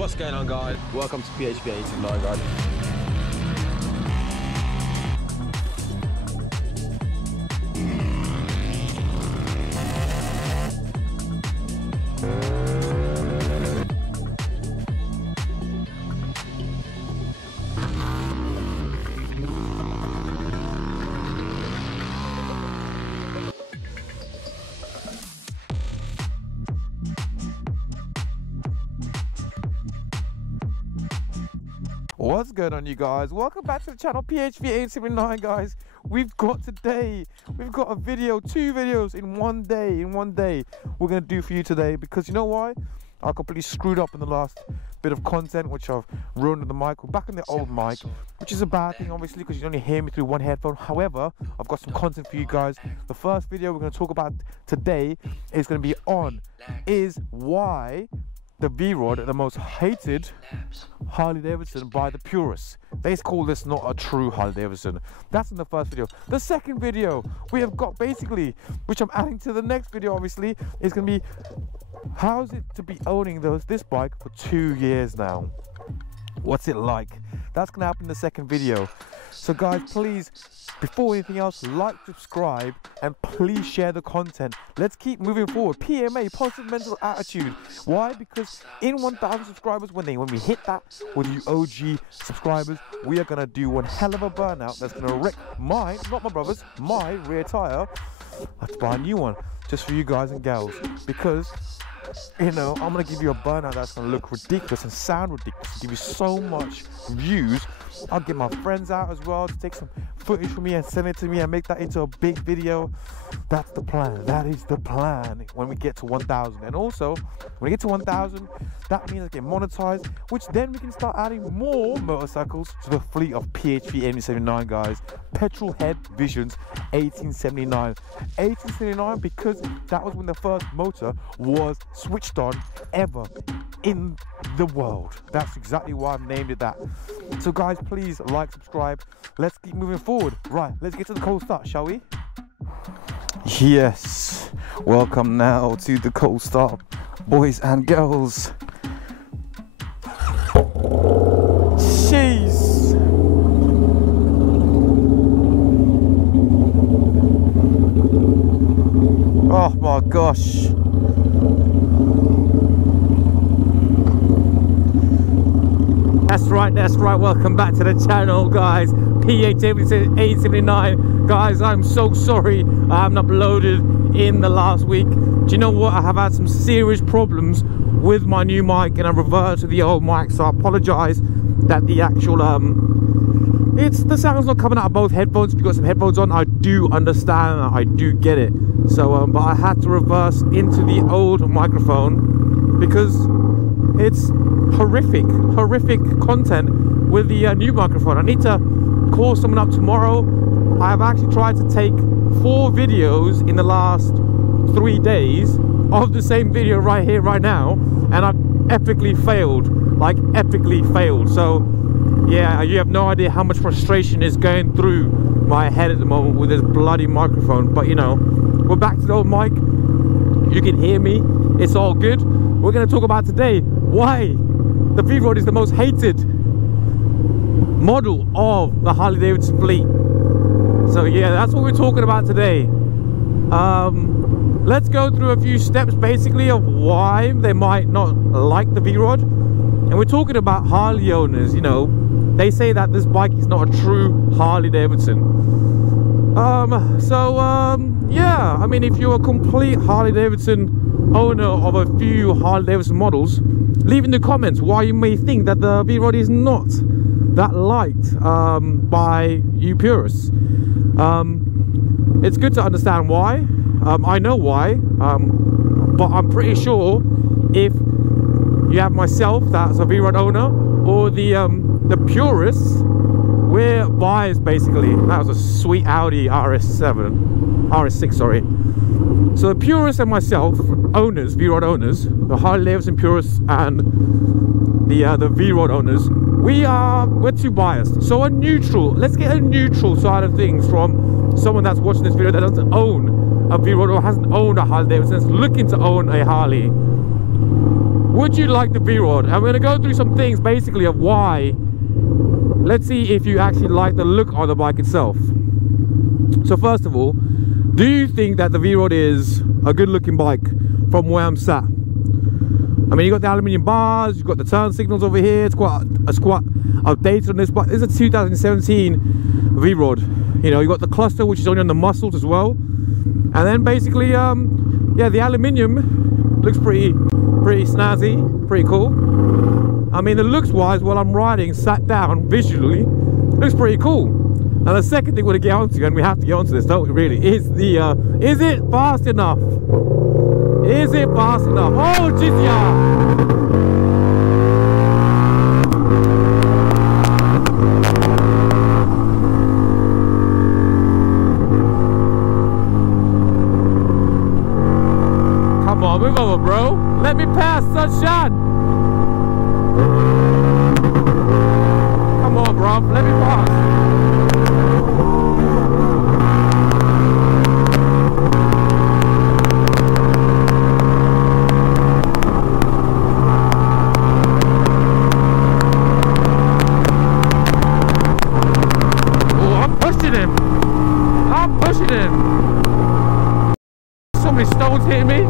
What's going on, guys? Welcome to PHP 89, guys. What's going on, you guys? Welcome back to the channel PHP 879, guys. We've got a video, 2 videos in one day. We're gonna do for you today, because you know why? I completely screwed up in the last bit of content, which I've ruined with the mic. We're back on the old mic, which is a bad thing, obviously, because you can only hear me through one headphone. However, I've got some content for you guys. The first video we're going to talk about today is going to be on why the V-ROD, the most hated Harley Davidson by the purists. They call this not a true Harley Davidson. That's in the first video. The second video we have got, basically, which I'm adding to the next video, obviously, is going to be how's it to be owning this bike for 2 years now. What's it like? That's going to happen in the second video. So guys, please, before anything else, like, subscribe, and please share the content. Let's keep moving forward. PMA, positive mental attitude. Why? Because in 1,000 subscribers, when we hit that with you OG subscribers, we are going to do one hell of a burnout that's going to wreck mine, not my brother's, my rear tire. I have to buy a new one just for you guys and gals, because you know, I'm going to give you a burnout that's going to look ridiculous and sound ridiculous, give you so much views. I'll get my friends out as well to take some footage from me and send it to me and make that into a big video. That's the plan. That is the plan when we get to 1,000. And also, when we get to 1,000, that means I get monetized, which then we can start adding more motorcycles to the fleet of PHP 879, guys. Petrol Head Visions 1879. 1879 because that was when the first motor was switched on ever in the world. That's exactly why I've named it that. So guys, please like, subscribe. Let's keep moving forward. Right, let's get to the cold start, shall we? Yes, welcome now to the cold start, boys and girls. Jeez. Oh my gosh. That's right, welcome back to the channel, guys. P879. Guys, I'm so sorry I haven't uploaded in the last week. Do you know what? I have had some serious problems with my new mic, and I reverted to the old mic, so I apologize that the actual the sound's not coming out of both headphones. If you've got some headphones on, I do understand, I do get it. So but I had to reverse into the old microphone because it's horrific content with the new microphone. I need to call someone up tomorrow. I have actually tried to take 4 videos in the last 3 days of the same video right here, right now, and I've epically failed, like epically failed. So yeah, you have no idea how much frustration is going through my head at the moment with this bloody microphone. But you know, we're back to the old mic. You can hear me, it's all good. We're going to talk about today why the V-ROD is the most hated model of the Harley Davidson fleet. So yeah, that's what we're talking about today. Let's go through a few steps basically of why they might not like the V-ROD. And we're talking about Harley owners. You know, they say that this bike is not a true Harley Davidson. Yeah, I mean, if you're a complete Harley Davidson owner of a few Harley Davidson models, leave in the comments why you may think that the V-ROD is not that liked by you purists. It's good to understand why. I know why, but I'm pretty sure if you have myself, that's a V-ROD owner, or the purists, we're biased basically. That was a sweet Audi RS6, sorry. So the purists and myself, owners, V-ROD owners, the Harley Davidson purists and the V-ROD owners, we're too biased. So a neutral, let's get a neutral side of things from someone that's watching this video that doesn't own a V-ROD or hasn't owned a Harley Davidson, that's looking to own a Harley. would you like the V-ROD? I'm going to go through some things basically of why. Let's see if you actually like the look of the bike itself. So first of all, do you think that the V-ROD is a good looking bike from where I'm sat? I mean, you got the aluminium bars, you've got the turn signals over here. It's quite outdated on this bike. This is a 2017 V-ROD. You know, you got the cluster, which is only on the muscles as well. And then basically, yeah, the aluminium looks pretty snazzy, pretty cool. I mean, the looks wise, while I'm riding, sat down visually, looks pretty cool. Now the second thing we're gonna get onto, and we have to get onto this, don't we really, is the, is it fast enough? Is it fast enough? Oh, GTR! Come on, move over, bro. Let me pass, sunshine. Come on, bro. Let me pass. Oh, I'm pushing him. I'm pushing him. So many stones hitting me.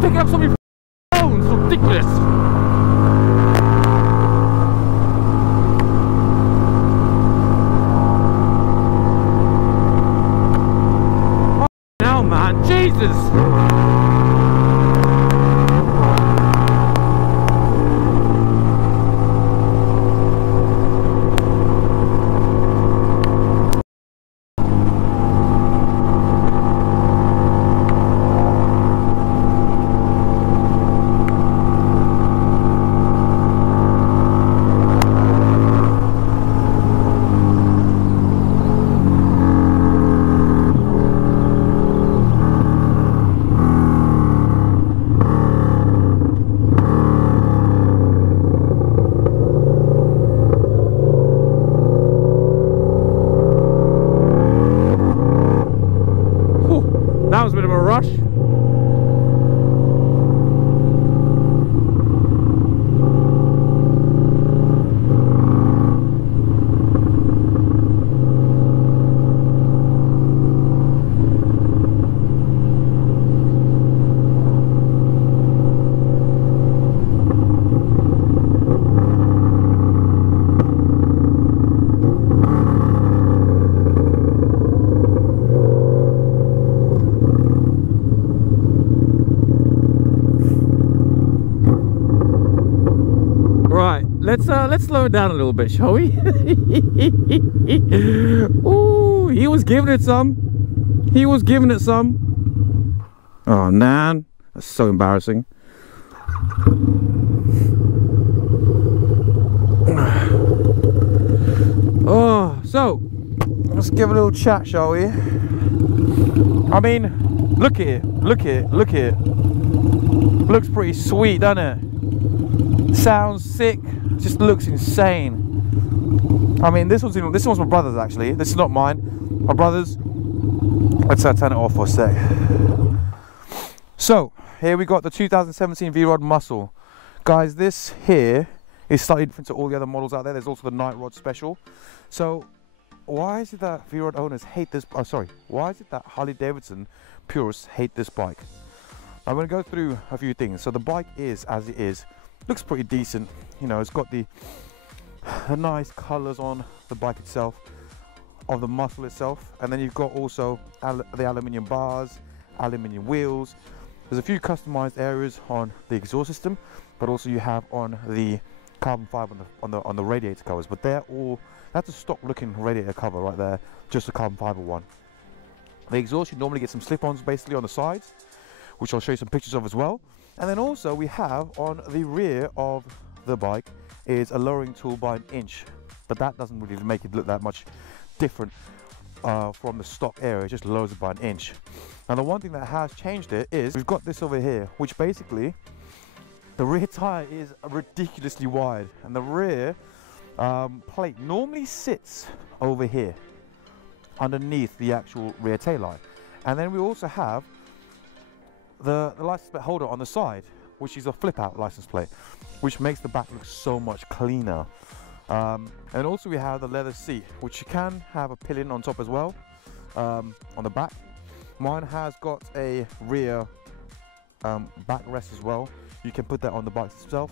Picking up so many phones, it's ridiculous. Now, man, Jesus. That was a bit of a rush. Let's slow it down a little bit, shall we? Ooh, he was giving it some. He was giving it some. Oh, man, that's so embarrassing. Oh, so let's give a little chat, shall we? I mean, look at it, look at it, look at it. Looks pretty sweet, doesn't it? Sounds sick. Just looks insane. I mean, this one's my brother's actually. This is not mine. My brother's. Let's turn it off for a sec. So here we got the 2017 V-ROD Muscle, guys. This here is slightly different to all the other models out there. There's also the Night Rod Special. So why is it that V-ROD owners hate this? Oh, sorry. Why is it that Harley Davidson purists hate this bike? I'm going to go through a few things. So the bike is as it is. Looks pretty decent. You know, it's got the the nice colors on the bike itself, of the muscle itself. And then you've got also the aluminium bars, aluminium wheels. There's a few customized areas on the exhaust system, but also you have on the carbon fiber on the radiator covers. But they're all, that's a stock looking radiator cover right there, just a carbon fiber one. The exhaust, you normally get some slip-ons basically on the sides, which I'll show you some pictures of as well. And then also we have on the rear of the bike is a lowering tool by 1 inch, but that doesn't really make it look that much different from the stock area. It just lowers it by 1 inch. And the one thing that has changed it is we've got this over here, which basically the rear tire is ridiculously wide, and the rear plate normally sits over here underneath the actual rear tail light. And then we also have the license plate holder on the side, which is a flip out license plate, which makes the back look so much cleaner. And also we have the leather seat, which you can have a pillion on top as well, on the back. Mine has got a rear backrest as well. You can put that on the bike itself.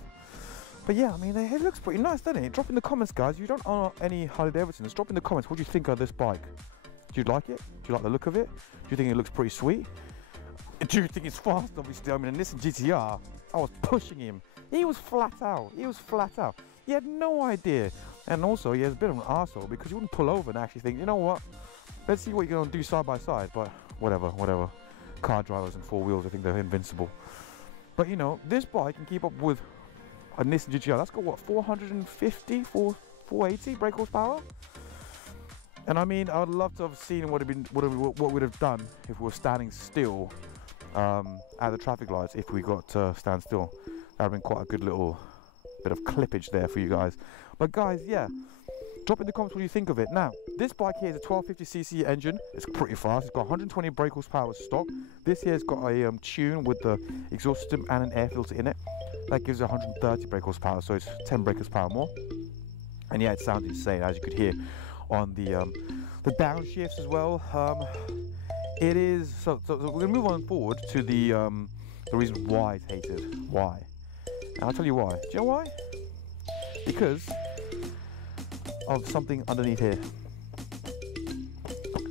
But yeah, I mean, it looks pretty nice, doesn't it? Drop in the comments, guys. If you don't own any Harley Davidsons, drop in the comments what do you think of this bike. Do you like it? Do you like the look of it? Do you think it looks pretty sweet? Do you think it's fast? Obviously, I mean, in this GTR, I was pushing him. He was flat out. He was flat out. He had no idea. And also, he has a bit of an arsehole because he wouldn't pull over and actually think, you know what? Let's see what you're going to do side by side. But whatever. Car drivers and 4 wheels, I think they're invincible. But, you know, this bike can keep up with a Nissan GTR. That's got, what, 480 brake horsepower? And I mean, I would love to have seen what we'd have done if we were standing still at the traffic lights. If we got to stand still, that would have been quite a good little bit of clippage there for you guys. But guys, yeah, drop in the comments what you think of it. Now, this bike here is a 1250cc engine. It's pretty fast. It's got 120 brake horsepower stock. This here has got a tune with the exhaust system and an air filter in it. That gives it 130 brake horsepower, so it's 10 brake horsepower more. And yeah, it sounds insane, as you could hear on the downshifts as well. It is so we're gonna move on forward to the reason why it's hated. Why? And I'll tell you why. Do you know why? Because of something underneath here.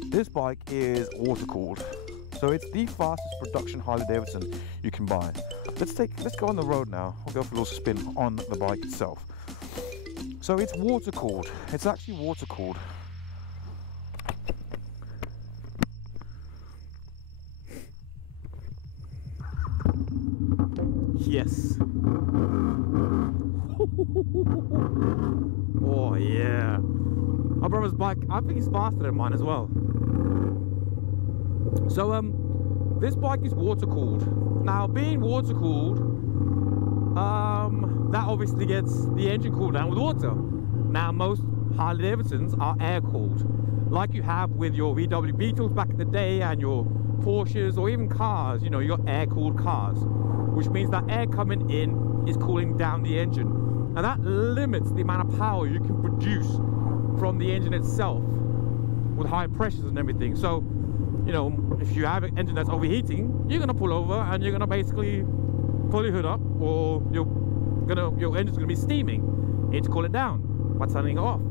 This bike is water cooled, so it's the fastest production Harley Davidson you can buy. Let's go on the road now. We'll go for a little spin on the bike itself. So it's water cooled. It's actually water cooled. Yes. Oh yeah. My brother's bike, I think he's faster than mine as well. So this bike is water cooled. Now, being water cooled, that obviously gets the engine cooled down with water. Now, most Harley Davidsons are air cooled, like you have with your VW Beetles back in the day, and your Porsches, or even cars. You know, you got air cooled cars, which means that air coming in is cooling down the engine, and that limits the amount of power you can produce from the engine itself with high pressures and everything. So, you know, if you have an engine that's overheating, you're gonna pull over and you're gonna basically pull your hood up, or your engine's gonna be steaming. You need to cool it down by turning it off.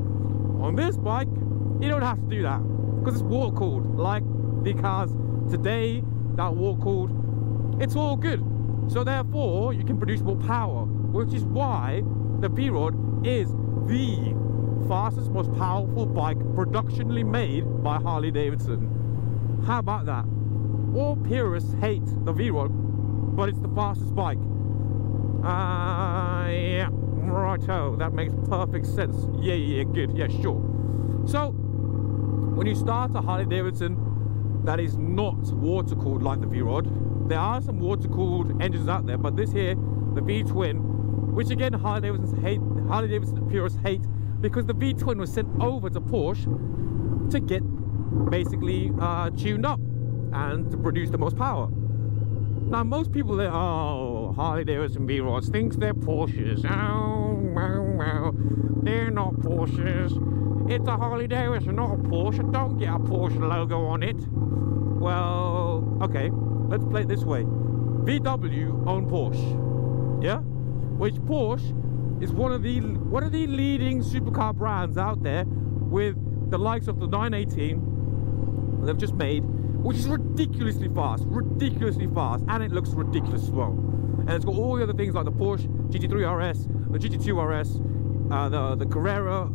On this bike, you don't have to do that because it's water cooled. Like the cars today that are water cooled, it's all good. So therefore, you can produce more power, which is why the V-ROD is the fastest, most powerful bike productionally made by Harley Davidson. How about that? All purists hate the V-ROD, but it's the fastest bike. Yeah, righto, that makes perfect sense. Yeah, good, yeah, sure. So, when you start a Harley Davidson that is not water cooled like the V-ROD, there are some water cooled engines out there, but this here, the V-twin, which again Harley Davidson purists hate, because the V-twin was sent over to Porsche to get basically tuned up and to produce the most power. Now, most people there, oh, Harley Davidson V-RODs thinks they're Porsches. Oh, they're not Porsches. It's a Harley Davidson, not a Porsche. Don't get a Porsche logo on it. Well, okay, let's play it this way. VW own Porsche, yeah? Which Porsche is one of the leading supercar brands out there, with the likes of the 918 they've just made, which is ridiculously fast, and it looks ridiculous as well. And it's got all the other things like the Porsche GT3 RS, the GT2 RS, the Carrera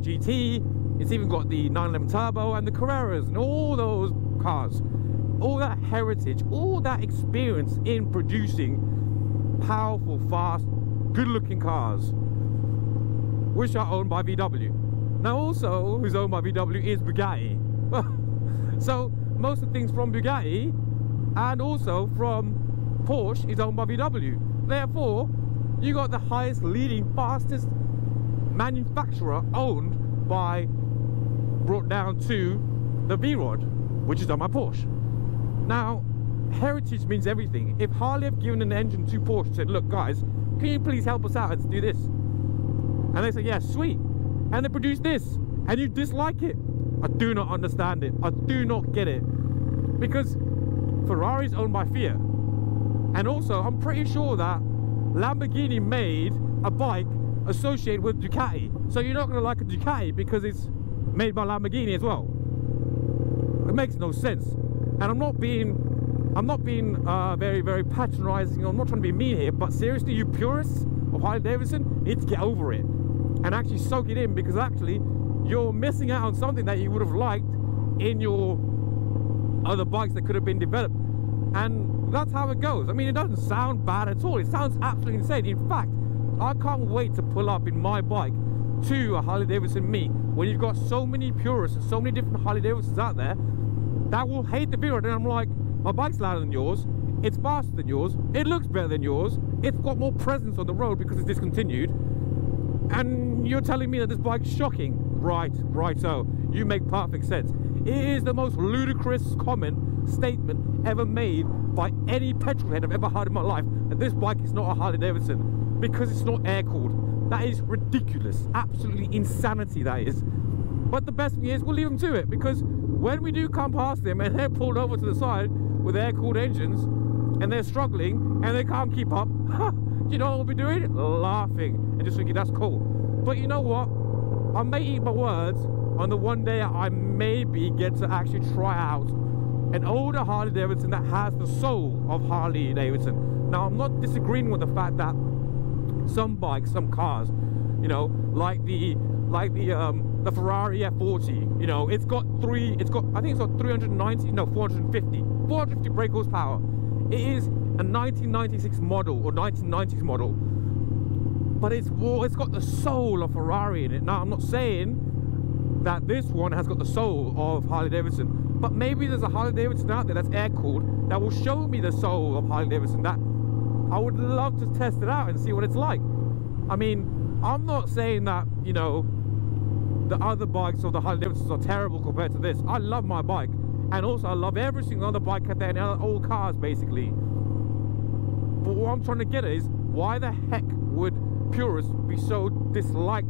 GT. It's even got the 911 Turbo and the Carreras and all those cars. All that heritage, all that experience in producing powerful, fast, good-looking cars, which are owned by VW. Now also, who's owned by VW is Bugatti. So most of the things from Bugatti and also from Porsche is owned by VW. Therefore, you got the highest, leading, fastest manufacturer owned by, brought down to the V-ROD, which is done by Porsche. Now, heritage means everything. If Harley have given an engine to Porsche and said, look guys, can you please help us out and do this? And they say, yeah, sweet. And they produce this, and you dislike it. I do not understand it. I do not get it. Because Ferrari is owned by Fiat. And also, I'm pretty sure that Lamborghini made a bike associated with Ducati. So you're not going to like a Ducati because it's made by Lamborghini as well. It makes no sense. And I'm not being very, very patronizing. I'm not trying to be mean here, but seriously, you purists of Harley Davidson need to get over it and actually soak it in, because actually you're missing out on something that you would have liked in your other bikes that could have been developed. And that's how it goes. I mean, it doesn't sound bad at all. It sounds absolutely insane. In fact, I can't wait to pull up in my bike to a Harley Davidson Me, when you've got so many purists and so many different Harley Davidsons out there that will hate the V-ROD. And I'm like, my bike's louder than yours, it's faster than yours, it looks better than yours, it's got more presence on the road because it's discontinued, and you're telling me that this bike's shocking. Right, so you make perfect sense. It is the most ludicrous statement ever made by any petrol head I've ever heard in my life, that this bike is not a Harley Davidson because it's not air cooled. That is ridiculous, absolutely insanity that is. But the best thing is, we'll leave them to it, because when we do come past them and they're pulled over to the side with air-cooled engines and they're struggling and they can't keep up, you know what we'll be doing? Laughing and just thinking that's cool. But you know what? I may eat my words on the one day I maybe get to actually try out an older Harley Davidson that has the soul of Harley Davidson. Now, I'm not disagreeing with the fact that some bikes, some cars, you know, like the Ferrari F40, you know, I think it's got 450 brake horsepower. It is a 1996 model or 1990s model, but it's got the soul of Ferrari in it. Now, I'm not saying that this one has got the soul of Harley Davidson, but maybe there's a Harley Davidson out there that's air cooled that will show me the soul of Harley Davidson. That I would love to test it out and see what it's like. I mean, I'm not saying that, you know, the other bikes of the Harley Davidsons are terrible compared to this. I love my bike, and also I love every single other bike out there and all cars basically. But what I'm trying to get at is, why the heck would purists be so dislike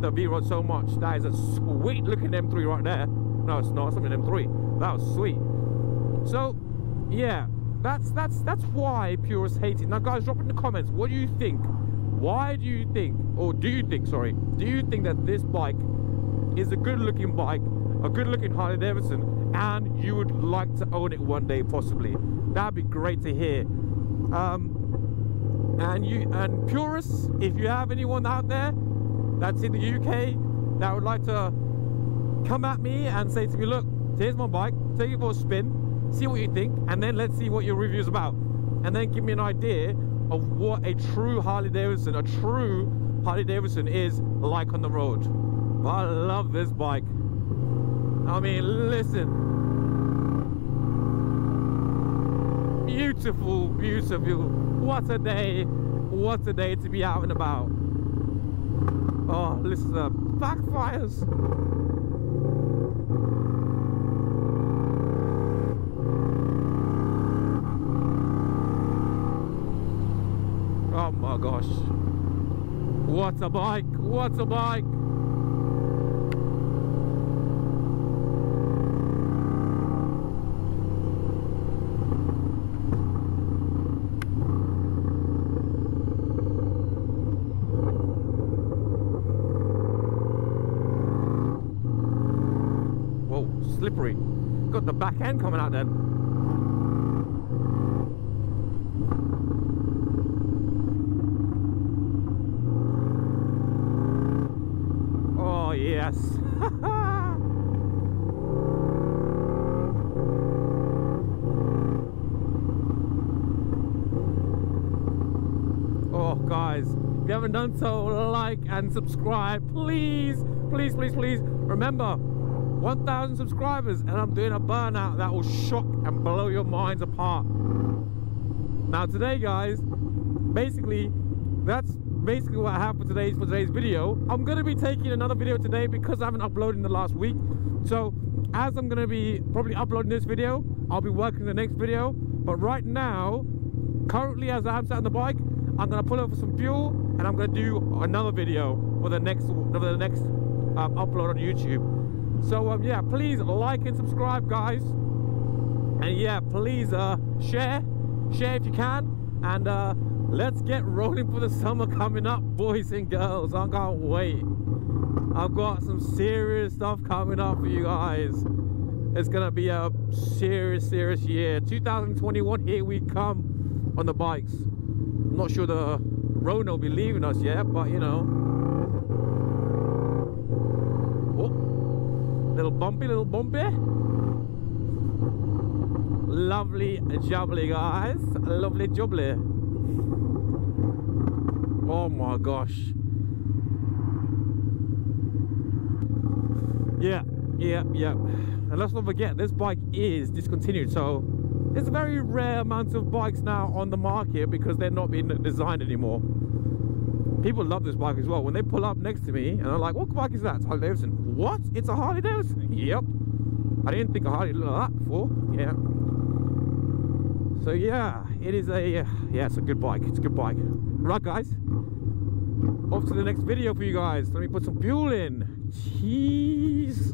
the V-ROD so much? That is a sweet looking M3 right there. No, it's not. It's not an M3. That was sweet. So yeah, that's why purists hate it. Now guys, drop in the comments, what do you think? Why do you think, or do you think, sorry, do you think that this bike is a good looking bike, a good looking Harley Davidson, and you would like to own it one day possibly? That'd be great to hear. And purists, if you have anyone out there that's in the UK that would like to come at me and say to me, look, here's my bike, take it for a spin, see what you think, and then let's see what your review is about, and then give me an idea of what a true Harley Davidson is like on the road. But I love this bike. I mean, listen, beautiful, beautiful. What a day to be out and about. Oh, listen to the backfires. Oh my gosh, what a bike, what a bike. slippery. Got the back end coming out then. Oh yes. Oh guys, if you haven't done so, like and subscribe, please, please, please, please. Remember, 1,000 subscribers and I'm doing a burnout that will shock and blow your minds apart. Now today guys, basically that's basically what I have for today's video. I'm going to be taking another video today because I haven't uploaded in the last week. So as I'm going to be probably uploading this video, I'll be working the next video. But right now, currently as I'm sat on the bike, I'm going to pull over for some fuel and I'm going to do another video for the next upload on YouTube. So yeah, please like and subscribe guys, and yeah, please share if you can, and let's get rolling for the summer coming up, boys and girls. I can't wait. I've got some serious stuff coming up for you guys. It's gonna be a serious year. 2021, here we come on the bikes. I'm not sure the Rona will be leaving us yet, but you know. Little bumpy. Lovely jubbly guys, lovely jubbly. Oh my gosh. Yeah. And let's not forget, this bike is discontinued, so there's a very rare amount of bikes now on the market because they're not being designed anymore. People love this bike as well. When they pull up next to me and they're like, what bike is that? It's Harley Davidson. What? It's a Harley Davidson? Yep. I didn't think a Harley looked like that before. Yeah. So yeah, it is a, yeah, it's a good bike. It's a good bike. Right guys, off to the next video for you guys. Let me put some fuel in. Jeez.